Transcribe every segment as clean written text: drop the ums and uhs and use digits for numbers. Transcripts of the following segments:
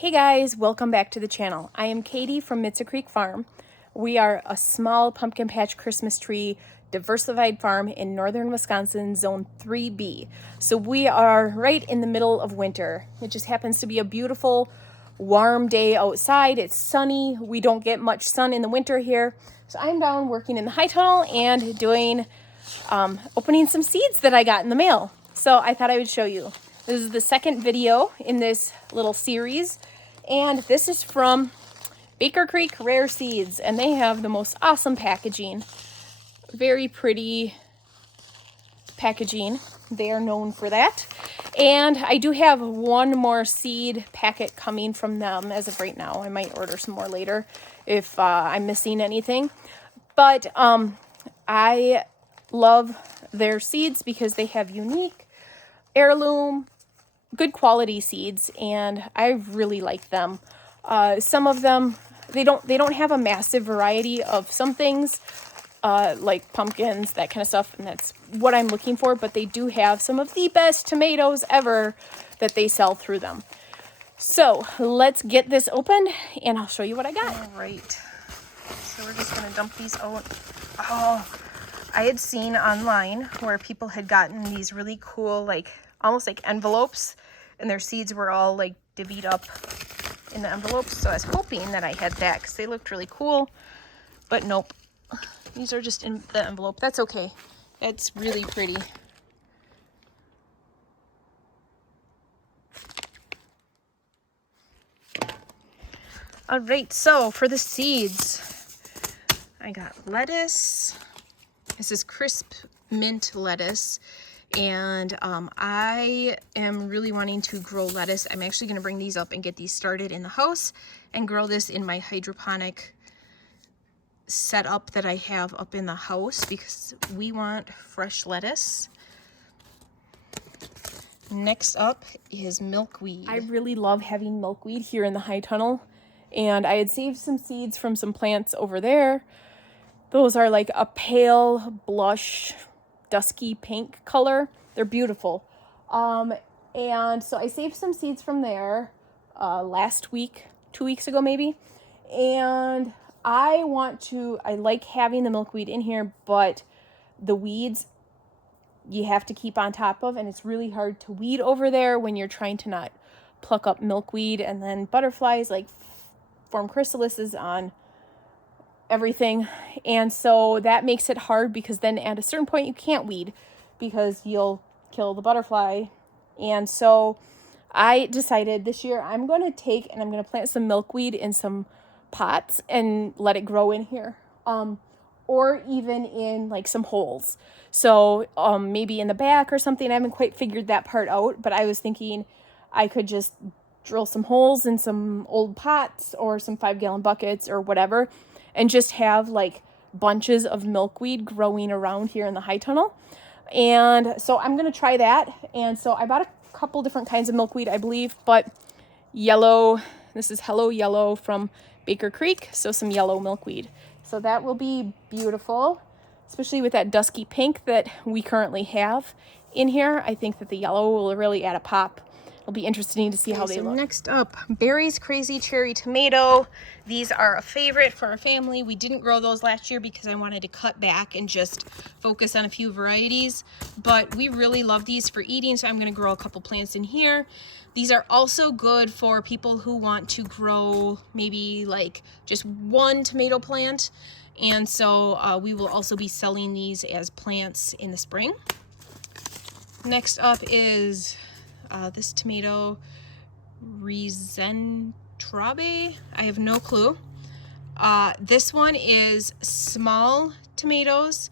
Hey guys, welcome back to the channel. I am Katie from Mitza Creek Farm. We are a small pumpkin patch Christmas tree diversified farm in northern Wisconsin, zone 3B. So we are right in the middle of winter. It just happens to be a beautiful, warm day outside. It's sunny. We don't get much sun in the winter here. So I'm down working in the high tunnel and doing opening some seeds that I got in the mail. So I thought I would show you. This is the second video in this little series, and this is from Baker Creek Rare Seeds, and they have the most awesome packaging. Very pretty packaging. They are known for that. And I do have one more seed packet coming from them as of right now. I might order some more later if I'm missing anything. But I love their seeds because they have unique, heirloom, good quality seeds, and I really like them. Some of them, they don't have a massive variety of some things, like pumpkins, that kind of stuff, and that's what I'm looking for, but they do have some of the best tomatoes ever that they sell through them. So let's get this open and I'll show you what I got. All right, so we're just gonna dump these out. Oh, I had seen online where people had gotten these really cool, like almost like envelopes, and their seeds were all like divvied up in the envelopes. So I was hoping that I had that because they looked really cool, but nope. These are just in the envelope. That's okay. That's really pretty. All right, so for the seeds, I got lettuce. This is crisp mint lettuce. And I am really wanting to grow lettuce. I'm actually going to bring these up and get these started in the house and grow this in my hydroponic setup that I have up in the house because we want fresh lettuce. Next up is milkweed. I really love having milkweed here in the high tunnel, and I had saved some seeds from some plants over there. Those are like a pale blush dusky pink color. They're beautiful. And so I saved some seeds from there last week, 2 weeks ago maybe. And I like having the milkweed in here, but the weeds you have to keep on top of, and it's really hard to weed over there when you're trying to not pluck up milkweed, and then butterflies like form chrysalises on everything, and so that makes it hard because then at a certain point you can't weed because you'll kill the butterfly. And so I decided this year I'm going to take and I'm going to plant some milkweed in some pots and let it grow in here, or even in like some holes. So maybe in the back or something. I haven't quite figured that part out, but I was thinking I could just drill some holes in some old pots or some 5-gallon buckets or whatever, and just have like bunches of milkweed growing around here in the high tunnel. And so I'm going to try that. And so I bought a couple different kinds of milkweed, I believe, but yellow, this is Hello Yellow from Baker Creek. So some yellow milkweed. So that will be beautiful, especially with that dusky pink that we currently have in here. I think that the yellow will really add a pop. It'll be interesting to see how they look. Next up, Barry's Crazy Cherry Tomato. These are a favorite for our family. We didn't grow those last year because I wanted to cut back and just focus on a few varieties, but we really love these for eating, so I'm going to grow a couple plants in here. These are also good for people who want to grow maybe like just one tomato plant, and so we will also be selling these as plants in the spring. Next up is this tomato, regeneratively. I have no clue. This one is small tomatoes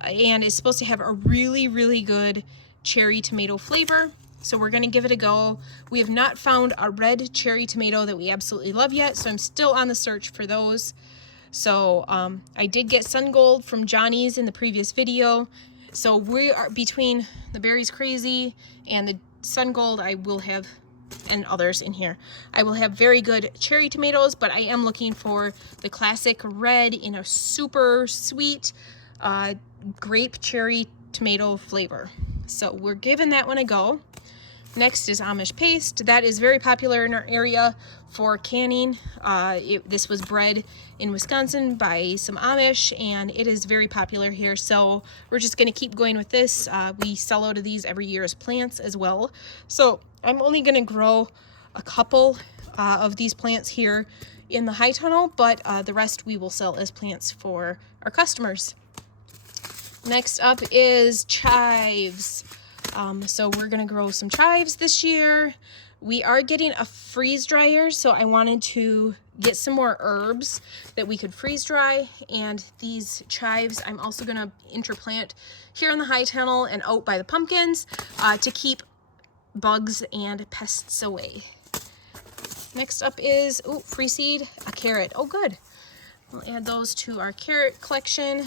and is supposed to have a really, really good cherry tomato flavor. So we're going to give it a go. We have not found a red cherry tomato that we absolutely love yet, so I'm still on the search for those. So I did get Sun Gold from Johnny's in the previous video. So we are between the Berries Crazy and the Sun Gold, I will have, and others in here, I will have very good cherry tomatoes, but I am looking for the classic red in a super sweet grape cherry tomato flavor. So we're giving that one a go. Next is Amish paste. That is very popular in our area for canning. This was bred in Wisconsin by some Amish, and it is very popular here. So we're just going to keep going with this. We sell out of these every year as plants as well. So I'm only going to grow a couple of these plants here in the high tunnel, but the rest we will sell as plants for our customers. Next up is chives. So we're gonna grow some chives this year. We are getting a freeze dryer, so I wanted to get some more herbs that we could freeze dry. And these chives I'm also gonna interplant here in the high tunnel and out by the pumpkins to keep bugs and pests away. Next up is free seed, a carrot. Oh, good. We'll add those to our carrot collection.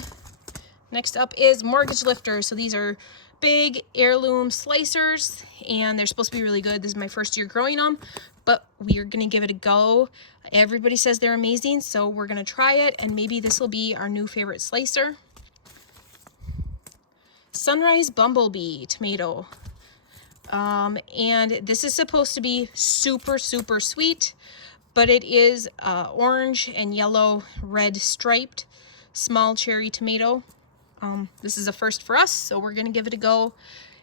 Next up is mortgage lifters. So these are big heirloom slicers, and they're supposed to be really good. This is my first year growing them, but we are gonna give it a go. Everybody says they're amazing, so we're gonna try it, and maybe this will be our new favorite slicer. Sunrise bumblebee tomato. And this is supposed to be super, super sweet, but it is orange and yellow, red striped, small cherry tomato. This is a first for us, so we're gonna give it a go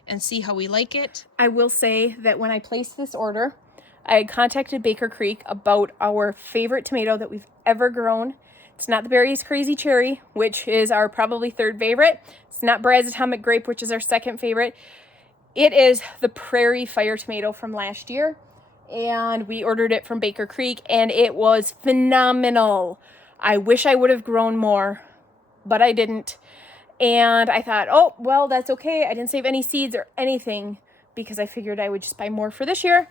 and see how we like it. I will say that when I placed this order, I contacted Baker Creek about our favorite tomato that we've ever grown. It's not the Berry's Crazy Cherry, which is our probably third favorite. It's not Brad's Atomic Grape, which is our second favorite. It is the Prairie Fire tomato from last year, and we ordered it from Baker Creek, and it was phenomenal. I wish I would have grown more, but I didn't. And I thought, oh, well, that's okay. I didn't save any seeds or anything because I figured I would just buy more for this year.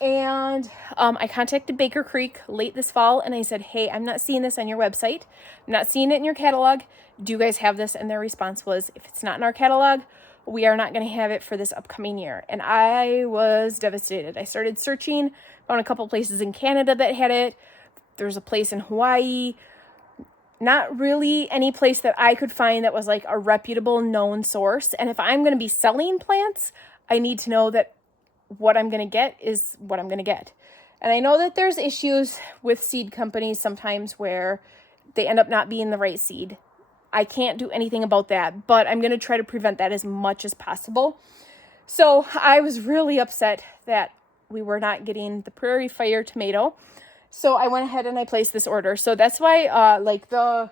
And I contacted Baker Creek late this fall, and I said, hey, I'm not seeing this on your website. I'm not seeing it in your catalog. Do you guys have this? And their response was, if it's not in our catalog, we are not going to have it for this upcoming year. And I was devastated. I started searching, found a couple places in Canada that had it. There's a place in Hawaii. Not really any place that I could find that was like a reputable known source. And if I'm going to be selling plants, I need to know that what I'm going to get is what I'm going to get. And I know that there's issues with seed companies sometimes where they end up not being the right seed. I can't do anything about that, but I'm going to try to prevent that as much as possible. So I was really upset that we were not getting the Prairie Fire tomato. So I went ahead and I placed this order. So that's why like the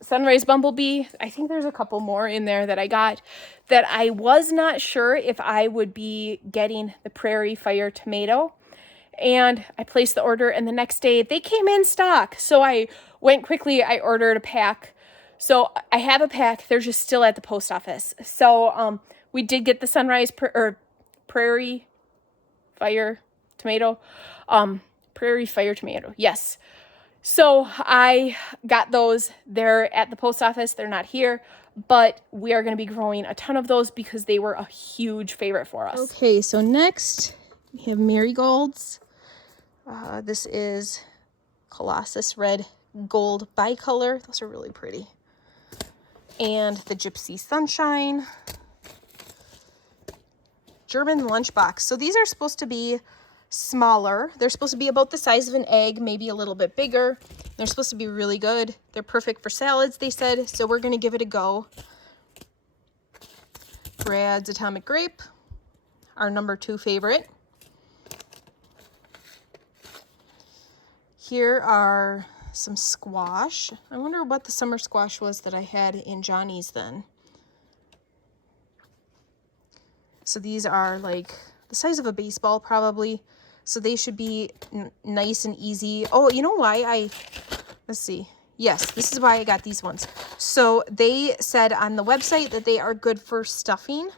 Sunrise Bumblebee, I think there's a couple more in there that I got that I was not sure if I would be getting the Prairie Fire tomato. And I placed the order, and the next day they came in stock. So I went quickly, I ordered a pack. So I have a pack, they're just still at the post office. So we did get the Prairie Fire tomato. Prairie Fire tomato, yes. So I got those. They're at the post office. They're not here, but we are going to be growing a ton of those because they were a huge favorite for us. Okay, so next we have Marigolds. This is Colossus Red Gold Bicolor. Those are really pretty. And the Gypsy Sunshine. German Lunchbox. So these are supposed to be smaller. They're supposed to be about the size of an egg, maybe a little bit bigger. They're supposed to be really good. They're perfect for salads, they said, so we're going to give it a go. Brad's Atomic Grape, our number 2 favorite. Here are some squash. I wonder what the summer squash was that I had in Johnny's then. So these are like the size of a baseball probably. So they should be nice and easy. Oh, you know why let's see. Yes, this is why I got these ones. So they said on the website that they are good for stuffing.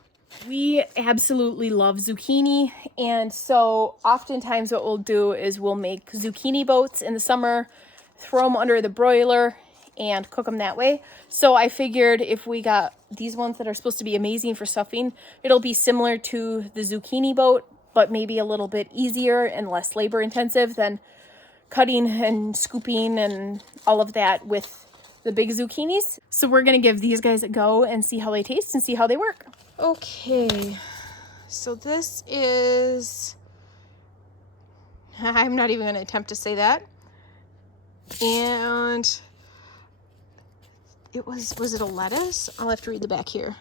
We absolutely love zucchini. And so oftentimes what we'll do is we'll make zucchini boats in the summer, throw them under the broiler and cook them that way. So I figured if we got these ones that are supposed to be amazing for stuffing, it'll be similar to the zucchini boat, but maybe a little bit easier and less labor intensive than cutting and scooping and all of that with the big zucchinis. So we're going to give these guys a go and see how they taste and see how they work. Okay, So this is, I'm not even going to attempt to say that. And it was it a lettuce? I'll have to read the back here.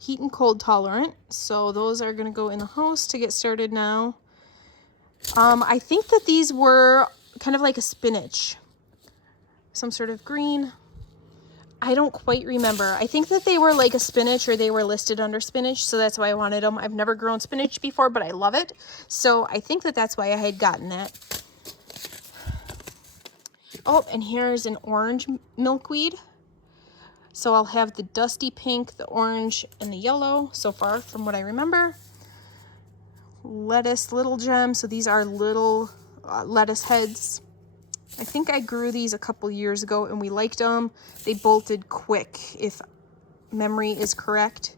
Heat and cold tolerant. So those are going to go in the house to get started now. I think that these were kind of like a spinach. Some sort of green. I don't quite remember. I think that they were like a spinach, or they were listed under spinach, so that's why I wanted them. I've never grown spinach before, but I love it. So I think that that's why I had gotten that. Oh, and here's an orange milkweed. So I'll have the dusty pink, the orange, and the yellow so far from what I remember. Lettuce, little gem. So these are little lettuce heads. I think I grew these a couple years ago and we liked them. They bolted quick, if memory is correct.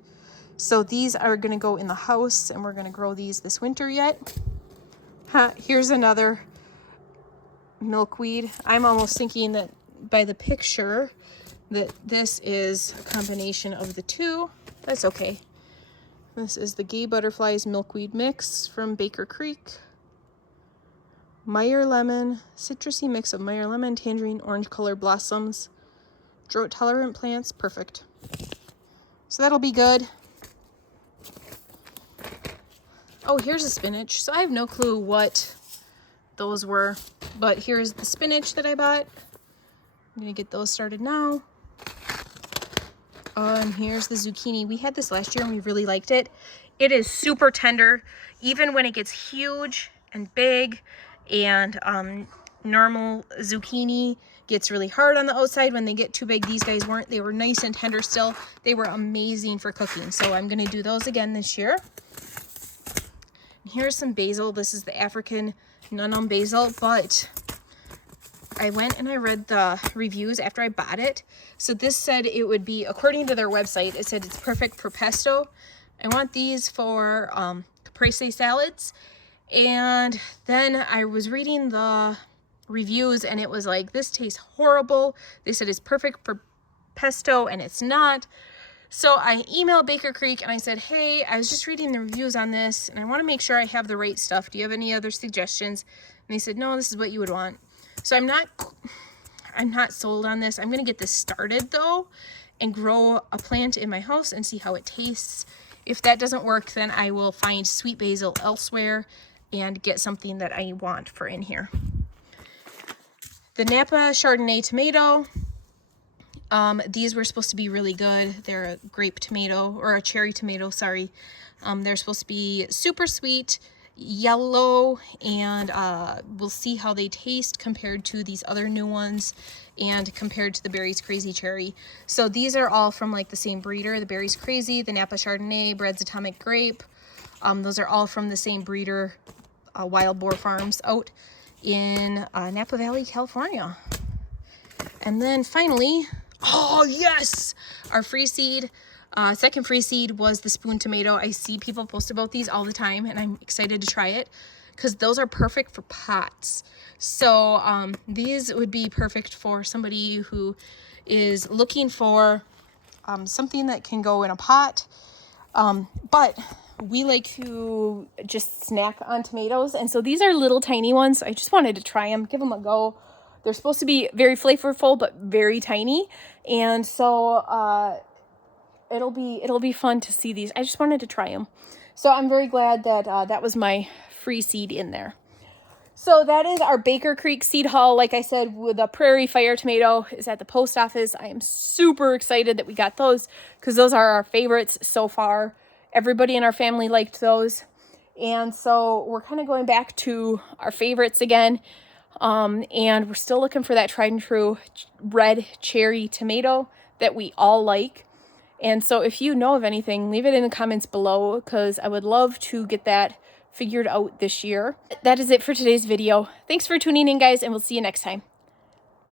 So these are going to go in the house, and we're going to grow these this winter yet. Here's another milkweed. I'm almost thinking that by the picture that this is a combination of the two. That's okay. This is the Gay Butterflies milkweed mix from Baker Creek. Meyer lemon, citrusy mix of Meyer lemon, tangerine, orange color blossoms, drought tolerant plants, perfect. So that'll be good. Oh, here's a spinach. So I have no clue what those were, but here's the spinach that I bought. I'm gonna get those started now. Here's the zucchini. We had this last year and we really liked it. It is super tender, even when it gets huge and big. And normal zucchini gets really hard on the outside when they get too big. These guys weren't. They were nice and tender still. They were amazing for cooking. So I'm going to do those again this year. Here's some basil. This is the African nunum basil, but I went and I read the reviews after I bought it. So this said it would be, according to their website, it said it's perfect for pesto. I want these for caprese salads. And then I was reading the reviews and it was like, this tastes horrible. They said it's perfect for pesto, and it's not. So I emailed Baker Creek and I said, hey, I was just reading the reviews on this and I want to make sure I have the right stuff. Do you have any other suggestions? And they said, no, this is what you would want. So I'm not sold on this. I'm going to get this started though and grow a plant in my house and see how it tastes. If that doesn't work, then I will find sweet basil elsewhere and get something that I want for in here. The Napa Chardonnay tomato. These were supposed to be really good. They're a grape tomato, or a cherry tomato, sorry. They're supposed to be super sweet, yellow, and we'll see how they taste compared to these other new ones and compared to the Berries Crazy Cherry. So these are all from like the same breeder, the Berries Crazy, the Napa Chardonnay, Bread's Atomic Grape. Those are all from the same breeder, Wild Boar Farms out in Napa Valley, California. And then finally, oh yes, our free seed. Second free seed was the spoon tomato. I see people post about these all the time and I'm excited to try it because those are perfect for pots. So these would be perfect for somebody who is looking for something that can go in a pot. But we like to just snack on tomatoes. And so these are little tiny ones. I just wanted to try them, give them a go. They're supposed to be very flavorful, but very tiny. And so it'll be fun to see these. I just wanted to try them. So I'm very glad that that was my free seed in there. So that is our Baker Creek seed haul. Like I said, with the Prairie Fire tomato is at the post office. I am super excited that we got those because those are our favorites so far. Everybody in our family liked those. And so we're kind of going back to our favorites again. And we're still looking for that tried and true red cherry tomato that we all like. And so if you know of anything, leave it in the comments below because I would love to get that figured out this year. That is it for today's video. Thanks for tuning in, guys, and we'll see you next time.